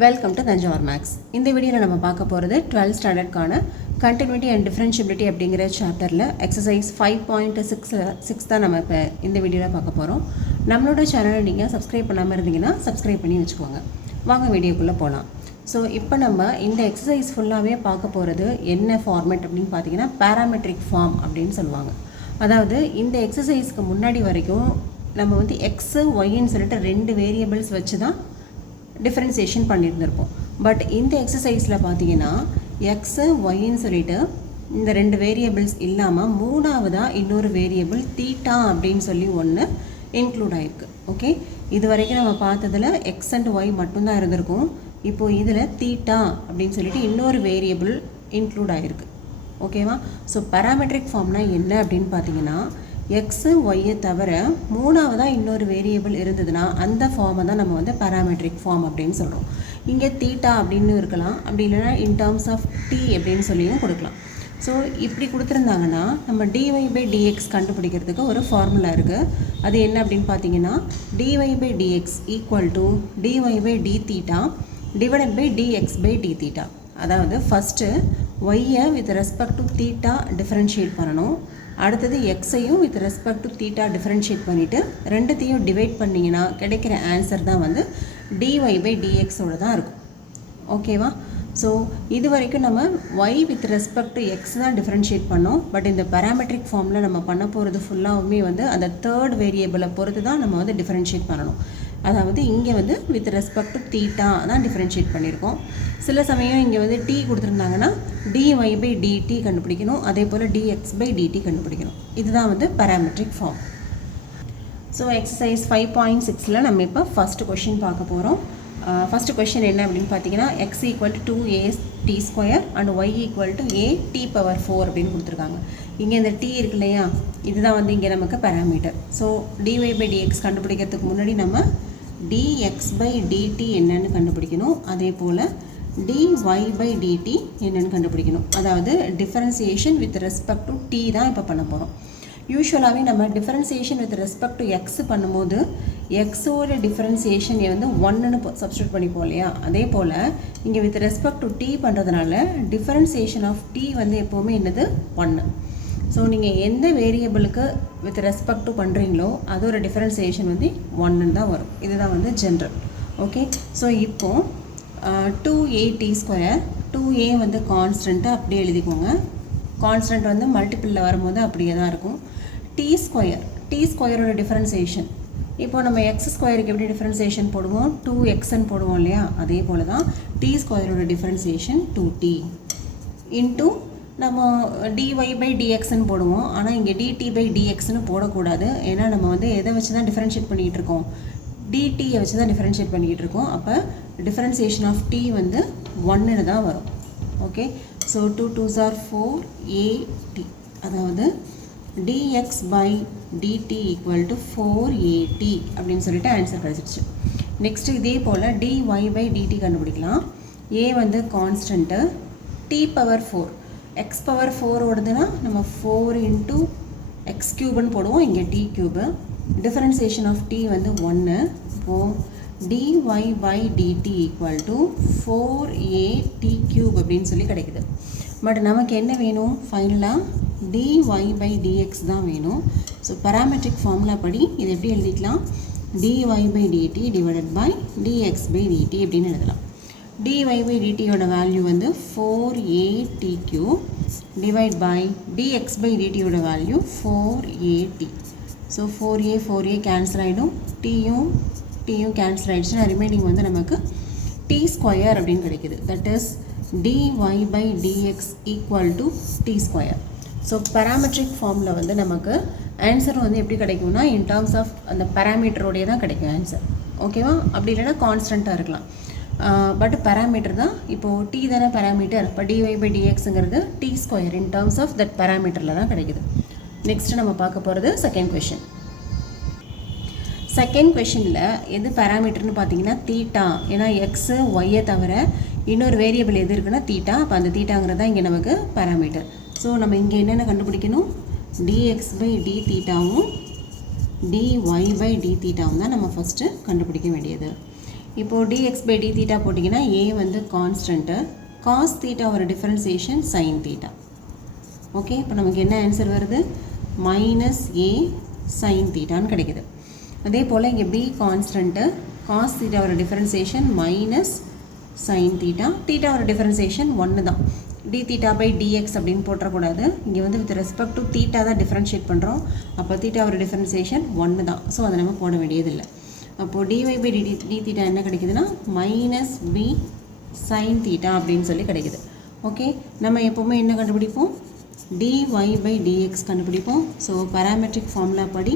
Welcome to Thanjavur maths. இந்த வீடியோவில் நம்ம பார்க்க போகிறது 12th ஸ்டாண்டர்ட்கான கண்டினியூட்டி அண்ட் டிஃபரன்ஷியபிலிட்டி அப்படிங்கிற சாப்டரில் எக்ஸசைஸ் 5.6 தான் நம்ம இப்போ இந்த வீடியோவில் பார்க்க போகிறோம். நம்மளோட சேனலை நீங்கள் சப்ஸ்கிரைப் பண்ணாமல் இருந்தீங்கன்னா சப்ஸ்கிரைப் பண்ணி வச்சுக்கோங்க. வாங்க வீடியோக்குள்ளே போகலாம். ஸோ இப்போ நம்ம இந்த எக்ஸசைஸ் ஃபுல்லாகவே பார்க்க போகிறது என்ன ஃபார்மேட் அப்படின்னு பார்த்தீங்கன்னா பேராமெட்ரிக் ஃபார்ம் அப்படின்னு சொல்லுவாங்க. அதாவது இந்த எக்ஸசைஸ்க்கு முன்னாடி வரைக்கும் நம்ம வந்து எக்ஸு ஒய்ன்னு சொல்லிட்டு 2 வேரியபிள்ஸ் வச்சு தான் டிஃப்ரென்சியேஷன் பண்ணியிருந்திருப்போம். பட் இந்த எக்ஸசைஸில் பார்த்தீங்கன்னா எக்ஸு ஒய்ன்னு சொல்லிட்டு இந்த 2 வேரியபிள்ஸ் இல்லாமல் மூணாவதாக இன்னொரு வேரியபிள் தீட்டா அப்படின்னு சொல்லி ஒன்று இன்க்ளூட் ஆகிருக்கு. ஓகே, இது வரைக்கும் நம்ம பார்த்ததில் எக்ஸ் அண்ட் ஒய் மட்டும்தான் இருந்திருக்கும். இப்போது இதில் தீட்டா அப்படின்னு சொல்லிட்டு இன்னொரு வேரியபிள் இன்க்ளூட் ஆகிருக்கு. ஓகேவா? ஸோ பேராமெட்ரிக் ஃபார்ம்னால் என்ன அப்படின்னு பார்த்தீங்கன்னா எக்ஸு ஒய்யை தவிர மூணாவதாக இன்னொரு வேரியபிள் இருந்ததுன்னா அந்த ஃபார்மை தான் நம்ம வந்து பேராமெட்ரிக் ஃபார்ம் அப்படின்னு சொல்கிறோம். இங்கே தீட்டா அப்படின்னு இருக்கலாம், அப்படி இல்லைனா இன் டேர்ம்ஸ் ஆஃப் டி அப்படின்னு சொல்லியும் கொடுக்கலாம். ஸோ இப்படி கொடுத்துருந்தாங்கன்னா நம்ம dy/dx கண்டுபிடிக்கிறதுக்கு ஒரு ஃபார்முலா இருக்குது. அது என்ன அப்படின்னு பார்த்தீங்கன்னா dy/dx equal to dy/dθ divided by dx/dθ. அதாவது ஃபஸ்ட்டு ஒய்யை with respect to theta differentiate பண்ணணும். அடுத்தது எக்ஸையும் with respect to theta differentiate பண்ணிவிட்டு ரெண்டுத்தையும் டிவைட் பண்ணிங்கன்னா கிடைக்கிற ஆன்சர் தான் வந்து dy/dxோடு தான் இருக்கும். ஓகேவா? ஸோ இது வரைக்கும் நம்ம y with respect to X தான் டிஃப்ரென்ஷியேட் பண்ணோம். பட் இந்த பேராமெட்ரிக் ஃபார்மில் நம்ம பண்ண போகிறது ஃபுல்லாகவுமே வந்து அந்த தேர்ட் வேரியபிளை பொறுத்து தான் நம்ம வந்து டிஃப்ரென்ஷியேட் பண்ணணும். அதாவது இங்கே வந்து வித் ரெஸ்பெக்ட் டு தீட்டா தான் டிஃப்ரென்ஷியேட் பண்ணியிருக்கோம். சில சமயம் இங்கே வந்து டி கொடுத்துருந்தாங்கன்னா dy/dt கண்டுபிடிக்கணும், அதே போல் dx/dt கண்டுபிடிக்கணும். இதுதான் வந்து பேராமெட்ரிக் ஃபார்ம். ஸோ எக்ஸசைஸ் 5.6ல் நம்ம இப்போ ஃபஸ்ட்டு கொஷின் பார்க்க போகிறோம். ஃபஸ்ட்டு கொஷின் என்ன அப்படின்னு பார்த்தீங்கன்னா x equal to 2at² and y equal to at⁴ அப்படின்னு கொடுத்துருக்காங்க. இங்கே இந்த t இருக்கு இல்லையா, இதுதான் வந்து இங்கே நமக்கு பேராமீட்டர். ஸோ dy/dx கண்டுபிடிக்கிறதுக்கு முன்னாடி நம்ம dx/dt என்னன்னு கண்டுபிடிக்கணும், அதே போல் dy/dt என்னன்னு கண்டுபிடிக்கணும். அதாவது differentiation with respect to t தான் இப்போ பண்ண போகிறோம். யூஸ்வலாகவே நம்ம differentiation with respect to X பண்ணும்போது எக்ஸோட டிஃபரன்சியேஷனை வந்து 1ன்னு சப்ஸ்டியூட் பண்ணிப்போம் இல்லையா, அதே போல் இங்கே வித் ரெஸ்பெக்ட் டு டி பண்ணுறதுனால டிஃபரன்சியேஷன் ஆஃப் டி வந்து எப்போவுமே என்னது 1. ஸோ நீங்கள் எந்த வேரியபிளுக்கு வித் ரெஸ்பெக்ட் டு பண்ணுறீங்களோ அதோட டிஃபரன்சியேஷன் வந்து 1ன்னு தான் வரும். இதுதான் வந்து ஜென்ரல். ஓகே, ஸோ இப்போது 2at², 2a வந்து கான்ஸ்டண்ட்டாக அப்படியே எழுதிக்கோங்க. கான்ஸ்டன்ட் வந்து மல்டிப்பிளில் வரும்போது அப்படியே தான் இருக்கும். t²ஓட டிஃபரன்சியேஷன் இப்போது நம்ம x² எப்படி டிஃபரன்சியேஷன் போடுவோம், 2xன்னு போடுவோம் இல்லையா, அதே போல் தான் t² டிஃபரன்சியேஷன் 2t இன்ட்டு நம்ம dy/dxன்னு போடுவோம். ஆனால் இங்கே dt/dxன்னு போடக்கூடாது, ஏன்னா நம்ம வந்து எதை வச்சு தான் டிஃபரன்ஷியேட் பண்ணிகிட்டு இருக்கோம், dtயை வச்சு தான் டிஃபரன்ஷியேட் பண்ணிக்கிட்டு இருக்கோம். அப்போ டிஃபரன்சியேஷன் ஆஃப் t வந்து 1ன்னு தான் வரும். Okay, so 2 2s are 4at, அதாவது dx/dt ஈக்குவல் டு 4at அப்படின்னு சொல்லிட்டு ஆன்சர் கிடச்சிருச்சு. நெக்ஸ்ட்டு இதே போல் dy/dt கண்டுபிடிக்கலாம். a வந்து கான்ஸ்டன்ட்டு, t⁴ x⁴ ஓடுதுன்னா நம்ம 4 இன்ட்டு x³ போடுவோம், இங்கே t³ டிஃபரன்சியேஷன் ஆஃப் t வந்து 1. இப்போது dy/dt ஈக்குவல் டு 4at³ அப்படின்னு சொல்லி கிடைக்குது. பட் நமக்கு என்ன வேணும், ஃபைனலாக dy/dx தான் வேணும். ஸோ பேராமெட்ரிக் ஃபார்முலா படி இது எப்படி எழுதிக்கலாம், dy/dt டிவைடட் பை dx/dt அப்படின்னு எழுதலாம். dy/dtயோட வேல்யூ வந்து 4at³ டிவைட் பை dx/dtயோட value 4at. So 4a cancel ஆகிடும், டீயும் கேன்சல் ஆகிடுச்சுன்னா ரிமைனிங் வந்து நமக்கு t² அப்படின்னு கிடைக்குது. That is dy/dx equal to t². So parametric ஃபார்மில் வந்து நமக்கு ஆன்சர் வந்து எப்படி கிடைக்கும்னா இன் டேர்ம்ஸ் ஆஃப் அந்த பேராமீட்டரோடைய தான் கிடைக்கும் ஆன்சர். ஓகேவா? அப்படி இல்லைனா கான்ஸ்டண்ட்டாக இருக்கலாம். பட் பேராமீட்டர் தான், இப்போது t தானே பேராமீட்டர், இப்போ dy/dxங்கிறது t² in terms of that பேராமீட்டரில் தான் கிடைக்குது. நெக்ஸ்ட்டு நம்ம பார்க்க போகிறது செகண்ட் கொஷின். செகண்ட் கொஷினில் எது பேராமீட்டர்னு பார்த்தீங்கன்னா தீட்டா. ஏன்னா எக்ஸு ஒய்யை தவிர இன்னொரு வேரியபிள் எது இருக்குன்னா தீட்டா. அப்போ அந்த தீட்டாங்கிறது தான் இங்கே நமக்கு பேராமீட்டர். ஸோ நம்ம இங்கே என்னென்ன கண்டுபிடிக்கணும், dx/dθவும் dy/dθவும் தான் நம்ம ஃபஸ்ட்டு கண்டுபிடிக்க வேண்டியது. இப்போது dx by d theta போட்டிங்கன்னா a வந்து கான்ஸ்டன்ட்டு, cos theta ஒரு டிஃபரன்சியேஷன் sin theta. ஓகே, இப்போ நமக்கு என்ன ஆன்சர் வருது? மைனஸ் a sin thetaன்னு கிடைக்குது. அதே போல் இங்கே b கான்ஸ்டன்ட்டு, cos theta ஒரு differentiation minus sin theta, theta ஒரு டிஃபரன்சியேஷன் 1 தான். d theta by dx அப்படின்னு போட்டக்கூடாது. இங்கே வந்து வித் ரெஸ்பெக்ட் டு theta தான் டிஃபரன்ஷியேட் பண்ணுறோம். அப்போ theta ஒரு டிஃபரன்சியேஷன் 1 தான். ஸோ அதை நம்ம போட வேண்டியதில்லை. அப்போது dy by d theta என்ன கிடைக்குதுன்னா மைனஸ் b sin theta அப்படின்னு சொல்லி கிடைக்குது. ஓகே, நம்ம எப்போவுமே என்ன கண்டுபிடிப்போம்? dy by dx கண்டுபிடிப்போம். ஸோ பேராமெட்ரிக் ஃபார்முலா படி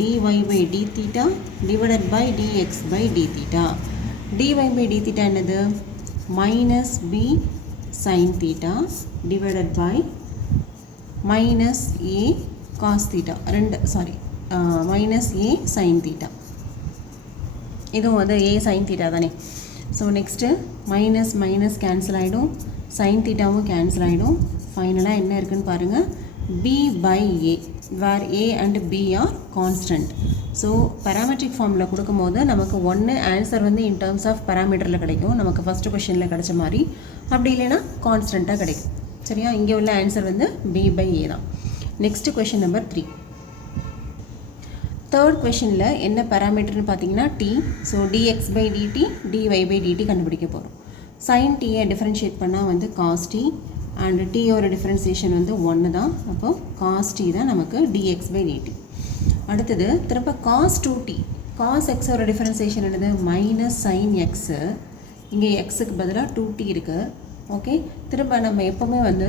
dy by d theta divided by dx by d theta. dy by d theta என்னது? Minus b sin theta divided by minus a cos theta. Minus a sin theta. இதுவும் வந்து a sin theta தானே. So next minus minus cancel ஆகிடும், sin thetaவும் cancel ஆகிடும். ஃபைனலாக என்ன இருக்குன்னு பாருங்கள், b by a where a and b are constant. So parametric ஃபார்மில் கொடுக்கும் போது நமக்கு ஒன்று ஆன்சர் வந்து இன் டேர்ம்ஸ் ஆஃப் பேராமீட்டரில் கிடைக்கும், நமக்கு ஃபஸ்ட்டு கொஷனில் கிடைச்ச மாதிரி. அப்படி இல்லைன்னா கான்ஸ்டண்ட்டாக கிடைக்கும். சரியா, இங்கே உள்ள ஆன்சர் வந்து b by a தான். Next question number 3. தேர்ட் கொஷனில் என்ன பேராமீட்டர்னு பார்த்தீங்கன்னா t. So dx by dt dy by dt கண்டுபிடிக்க போகிறோம். sin t-யை டிஃப்ரென்ஷியேட் பண்ணால் வந்து cos t அண்ட் t-யோட டிஃப்ரென்சியேஷன் வந்து 1 தான். அப்போது cos t தான் நமக்கு dx by dt. அடுத்தது திரும்ப cos 2t, cos x-ஓட டிஃப்ரென்சியேஷன் என்னது? Minus sin x. இங்கே எக்ஸுக்கு பதிலாக 2t இருக்குது. ஓகே, திரும்ப நம்ம எப்போவுமே வந்து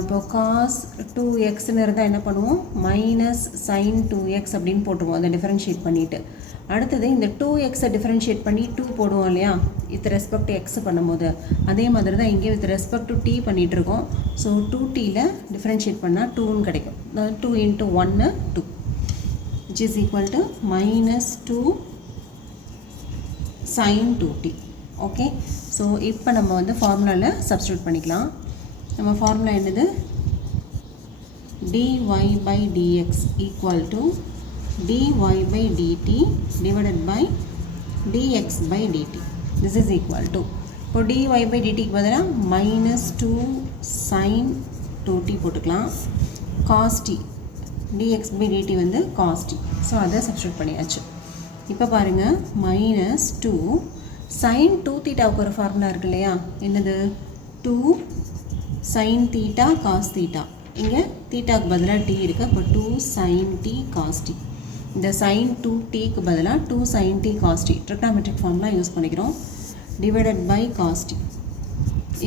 இப்போ cos 2xன்னு இருந்தால் என்ன பண்ணுவோம்? மைனஸ் sin 2x அப்படின்னு போட்டுருவோம், அதை டிஃப்ரென்ஷியேட் பண்ணிவிட்டு. அடுத்தது இந்த 2xை டிஃப்ரென்ஷியேட் பண்ணி 2 போடுவோம் இல்லையா, வித் ரெஸ்பெக்ட் எக்ஸ் பண்ணும்போது. அதே மாதிரி தான் இங்கே வித் ரெஸ்பெக்ட் டு t பண்ணிகிட்ருக்கோம். ஸோ 2tயில் டிஃப்ரென்ஷியேட் பண்ணால் 2ன்னு கிடைக்கும். 2 into 1 2 which is equal to minus 2 sin 2t. Okay, so இப்போ நம்ம வந்து ஃபார்முலாவில் சப்ஸ்டியூட் பண்ணிக்கலாம். நம்ம ஃபார்முலா என்னது? dy by dx equal to dy by dt divided by dx by dt. This is equal to, இப்போ dy by dtக்கு பதிலாக minus 2 sin 2t போட்டுக்கலாம். cos t dx by dt வந்து cos t. ஸோ அதை substitute பண்ணியாச்சு. இப்போ பாருங்கள், minus 2 sin 2 தீட்டாவுக்கு ஒரு formula இருக்கு இல்லையா, என்னது? 2 sin theta cos theta. இங்கே தீட்டாவுக்கு பதிலாக t இருக்குது. அப்போ 2 sin t cos t. இந்த sin 2tக்கு பதிலாக 2 sin t cos t trigonometric formula use பண்ணிக்கிறோம். Divided by cos t.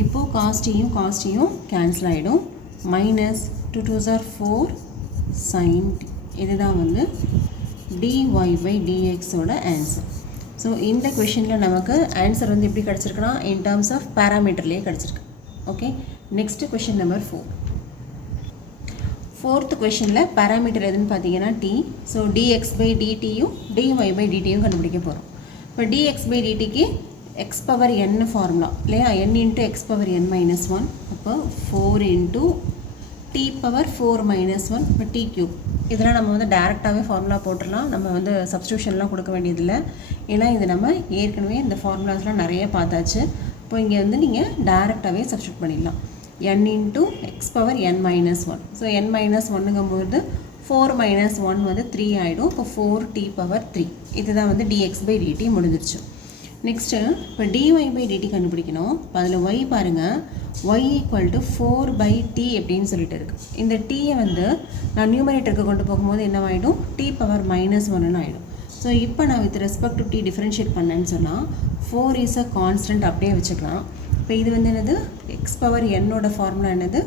இப்போது cos tயும் கேன்சல் ஆகிடும். Minus 2 2s are 4 sin t. இதுதான் வந்து dy by dxோட ஆன்சர். ஸோ இந்த கொஷனில் நமக்கு ஆன்சர் வந்து எப்படி கிடச்சிருக்குன்னா இன் டேர்ம்ஸ் ஆஃப் பேராமீட்டர்லேயே கிடச்சிருக்கு. Okay, next question number 4. Fourth கொஷனில் பேராமீட்டர் எதுன்னு பார்த்தீங்கன்னா t. ஸோ dx by dtயும் dy by dtயும் கண்டுபிடிக்க போகிறோம். இப்போ dx by dtக்கு x பவர் n ஃபார்முலா இல்லையா, n into x power n minus 1. அப்போ 4 இன்ட்டு t பவர் 4 மைனஸ் 1. இப்போ t கியூப். இதெல்லாம் நம்ம வந்து டேரெக்டாகவே ஃபார்முலா போட்டுடலாம், நம்ம வந்து சப்ஸ்டியூஷன்லாம் கொடுக்க வேண்டியதில்லை. ஏன்னா இது நம்ம ஏற்கனவே இந்த ஃபார்முலாஸ்லாம் நிறைய பார்த்தாச்சு. இப்போ இங்கே வந்து நீங்கள் டேரெக்டாகவே சப்ஸ்டியூட் பண்ணிடலாம். n into x power n minus 1. So n minus 1ங்கும்போது 4 மைனஸ் 1 வந்து 3 ஆகிடும். இப்போ 4t பவர் 3. இதுதான் வந்து dx by dt முடிஞ்சிருச்சு. நெக்ஸ்ட்டு இப்போ dy by dt கண்டுபிடிக்கணும். இப்போ அதில் y பாருங்கள், y equal to 4 by t அப்படின்னு சொல்லிட்டு இருக்குது. இந்த டீயை வந்து நான் நியூமரேட்டருக்கு கொண்டு போகும்போது என்ன ஆகிடும்? t பவர் மைனஸ் 1ன்னு ஆகிடும். ஸோ இப்போ நான் with respect to t differentiate பண்ணேன்னு சொன்னால் 4 இஸ் அ கான்ஸ்டன்ட் அப்படியே வச்சுக்கலாம். இப்போ இது வந்து என்னது? எக்ஸ் பவர் என்னோட ஃபார்முலா என்னது?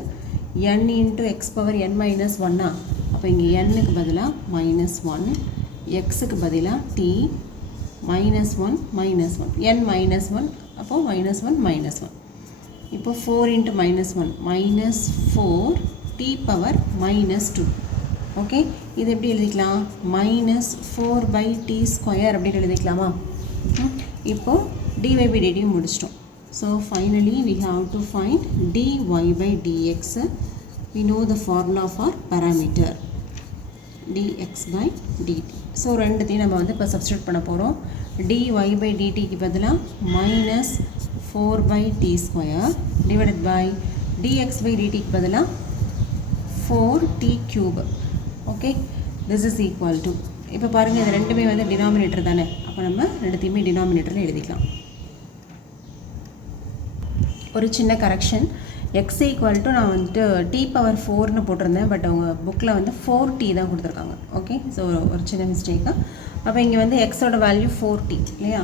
n into x power n minus 1. அப்போ இங்கே n-க்கு பதிலாக மைனஸ் 1, எக்ஸுக்கு பதிலாக t minus 1 minus 1, n minus 1. அப்போது மைனஸ் 1 மைனஸ் 1. இப்போ 4 into minus 1 minus 4 t power minus 2. Okay, இது எப்படி எழுதிக்கலாம்? மைனஸ் 4 பை டி ஸ்கொயர் அப்படின்னு எழுதிக்கலாமா? இப்போது dy by dt முடிச்சிட்டோம். So finally we have to find dy by dx. we know the formula for parameter dx by dt. So ரெண்டுத்தையும் நம்ம வந்து இப்போ சப்ஸ்டியூட் பண்ண போகிறோம். dy by dtக்கு பதிலாக minus 4 by t square divided by dx by dtக்கு பதிலாக 4t cube. Okay, this is equal to, இப்போ பாருங்கள் இது ரெண்டுமே வந்து டினாமினேட்டர் தானே, அப்போ நம்ம ரெண்டுத்தையுமே டினாமினேட்டரில் எழுதிக்கலாம். ஒரு சின்ன கரெக்ஷன், x ஈக்குவல் டு நான் வந்துட்டு t பவர் 4ன்னு போட்டிருந்தேன், பட் அவங்க புக்கில் வந்து 4t தான் கொடுத்துருக்காங்க. ஓகே, ஸோ ஒரு சின்ன மிஸ்டேக்காக. அப்போ இங்கே வந்து எக்ஸோட வேல்யூ 4t இல்லையா,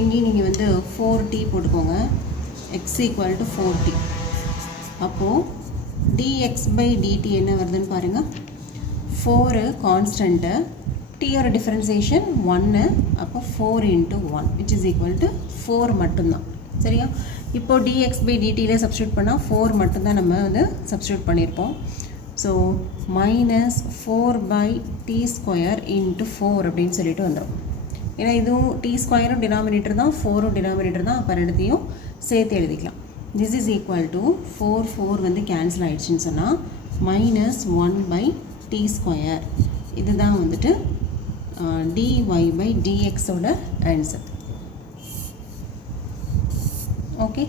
இங்கேயும் நீங்கள் வந்து 4t போட்டுக்கோங்க. x equal to 4t. அப்போது dx by dt என்ன வருதுன்னு பாருங்கள். 4 கான்ஸ்டண்ட்டு, டீயோட டிஃப்ரென்சியேஷன் 1, அப்போ 4 into 1 which is equal to 4 மட்டும்தான். சரியா, இப்போது dx by dtயில் சப்ஸ்டியூட் பண்ணால் 4 மட்டும்தான் நம்ம வந்து சப்ஸ்டியூட் பண்ணியிருப்போம். So minus 4 by t square into 4 அப்படின்னு சொல்லிட்டு வந்துடும். ஏன்னா இதுவும் t ஸ்கொயரும் டினாமினேட்டர் தான், 4ம் டினாமினேட்டர் தான், அப்போ ரெண்டுத்தையும் சேர்த்து எழுதிக்கலாம். திஸ் இஸ் ஈக்குவல் டு 4 வந்து கேன்சல் ஆகிடுச்சின்னு சொன்னால் minus 1 by t ஸ்கொயர். இதுதான் வந்துட்டு dy by dx ஓட answer. Okay,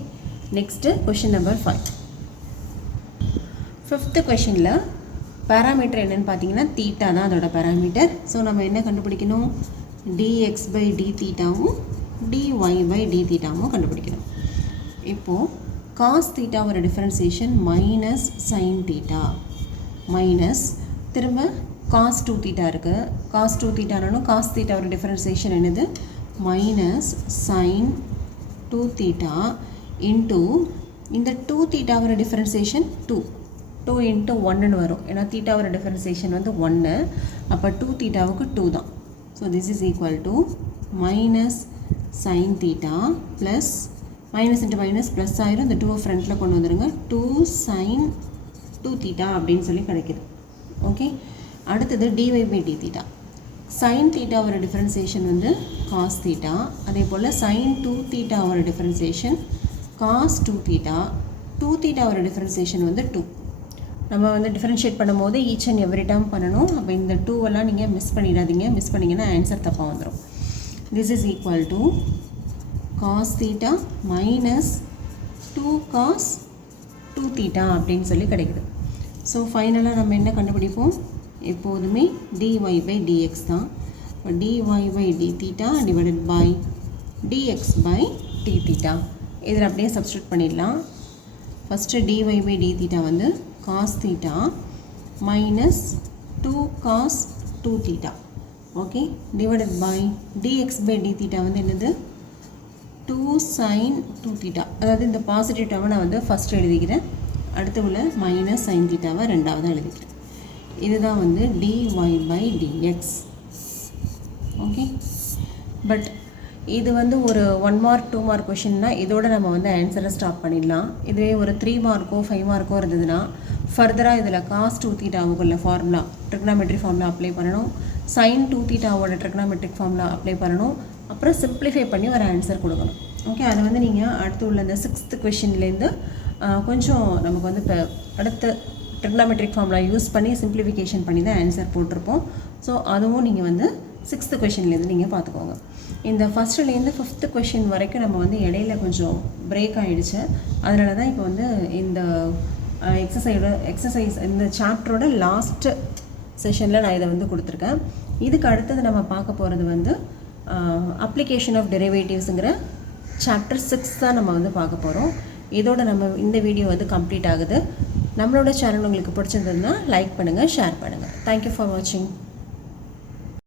next question number 5. Fifth கொஷினில் பேராமீட்டர் என்னென்னு பார்த்தீங்கன்னா தீட்டா தான் அதோட பேராமீட்டர். ஸோ நம்ம என்ன கண்டுபிடிக்கணும், dx by d தீட்டாவும் dy by d தீட்டாவும் கண்டுபிடிக்கணும். இப்போது காஸ் தீட்டாவோட differentiation minus sine theta, minus திரும்ப காஸ் 2 தீட்டா இருக்குது. காஸ் 2 தீட்டானாலும் காஸ் தீட்டாவோட டிஃப்ரென்சியேஷன் என்னது, மைனஸ் சைன் 2 தீட்டா இன்ட்டு இந்த 2 தீட்டாவோட டிஃப்ரென்சியேஷன் 2 into 1ன்னு வரும். ஏன்னா தீட்டாவோட டிஃப்ரென்சியேஷன் வந்து 1, அப்போ 2 தீட்டாவுக்கு 2 தான். So this is equal to minus sine theta plus minus into minus plus ஆயிரும், இந்த 2 ஃப்ரண்ட்டில் கொண்டு வந்துடுங்க, 2 sin 2 தீட்டா அப்படின்னு சொல்லி கிடைக்கிது. ஓகே, அடுத்தது dy by d theta. Sine தீட்டாவோட டிஃப்ரென்சியேஷன் வந்து காஸ் தீட்டா, அதே போல் சைன் 2 தீட்டாவோட டிஃப்ரென்சியேஷன் காஸ் 2 தீட்டா, 2 தீட்டாவோட டிஃப்ரென்சியேஷன் வந்து 2. நம்ம வந்து டிஃப்ரென்ஷியேட் பண்ணும்போது ஈச் அண்ட் எவ்ரி டைம் பண்ணணும். அப்போ இந்த 2 நீங்கள் மிஸ் பண்ணிடாதீங்க, மிஸ் பண்ணிங்கன்னா ஆன்சர் தப்பாக வந்துடும். This is equal to cos theta minus 2 cos 2 theta அப்படின்னு சொல்லி கிடைக்குது. ஸோ ஃபைனலாக நம்ம என்ன கண்டுபிடிப்போம், எப்போதுமே dy by dx தான். dy by d theta divided by dx by t theta. இதில் அப்படியே சப்ஸ்டியூட் பண்ணிடலாம். First dy by d theta வந்து cos theta minus 2 cos 2 theta. Okay, divided by dx by d theta வந்து என்னது, 2 sin 2 theta. அதாவது இந்த positive டேர்மை நான் வந்து ஃபஸ்ட்டு எழுதிக்கிறேன், அடுத்து உள்ள மைனஸ் சைன் தீட்டாவை ரெண்டாவது எழுதிக்கிறேன். இதுதான் வந்து dy by dx. Okay, but இது வந்து ஒரு 1 மார்க் 2 மார்க் கொஷின்னா இதோட நம்ம வந்து ஆன்சரை ஸ்டாப் பண்ணிடலாம். இதுவே ஒரு 3 மார்க்கோ 5 மார்க்கோ இருந்ததுன்னா ஃபர்தராக இதில் காஸ் 2 தீட்டாவுக்குள்ள ஃபார்முலா ட்ரிக்னாமெட்ரிக் ஃபார்முலா அப்ளை பண்ணணும், சைன் 2 தீட்டாவோட ட்ரிக்னாமெட்ரிக் ஃபார்முலா அப்ளை பண்ணணும், அப்புறம் சிம்பிளிஃபை பண்ணி ஒரு ஆன்சர் கொடுக்கணும். ஓகே, அது வந்து நீங்கள் அடுத்து உள்ள இந்த 6th கொஷின்லேருந்து கொஞ்சம் நமக்கு வந்து இப்போ அடுத்த ட்ரிக்னாமெட்ரிக் ஃபார்முலா யூஸ் பண்ணி சிம்பிளிஃபிகேஷன் பண்ணி தான் ஆன்சர் போட்டிருப்போம். ஸோ அதுவும் நீங்கள் வந்து 6th கொஷின்லேருந்து நீங்கள் பார்த்துக்கோங்க. இந்த ஃபஸ்ட்டுலேருந்து 5th கொஷின் வரைக்கும் நம்ம வந்து இடையில கொஞ்சம் பிரேக் ஆகிடுச்சு. அதனால தான் இப்போ வந்து இந்த எக்ஸசைஸ் இந்த சாப்டரோட லாஸ்ட்டு செஷனில் நான் இதை வந்து கொடுத்துருக்கேன். இதுக்கு அடுத்தது நம்ம பார்க்க போகிறது வந்து அப்ளிகேஷன் ஆஃப் டெரிவேட்டிவ்ஸுங்கிற சாப்டர் 6 தான் நம்ம வந்து பார்க்க போகிறோம். இதோட நம்ம இந்த வீடியோ வந்து கம்ப்ளீட் ஆகுது. நம்மளோட சேனல் உங்களுக்கு பிடிச்சிருந்ததுன்னா லைக் பண்ணுங்கள், ஷேர் பண்ணுங்கள். தேங்க்யூ ஃபார் வாட்சிங்.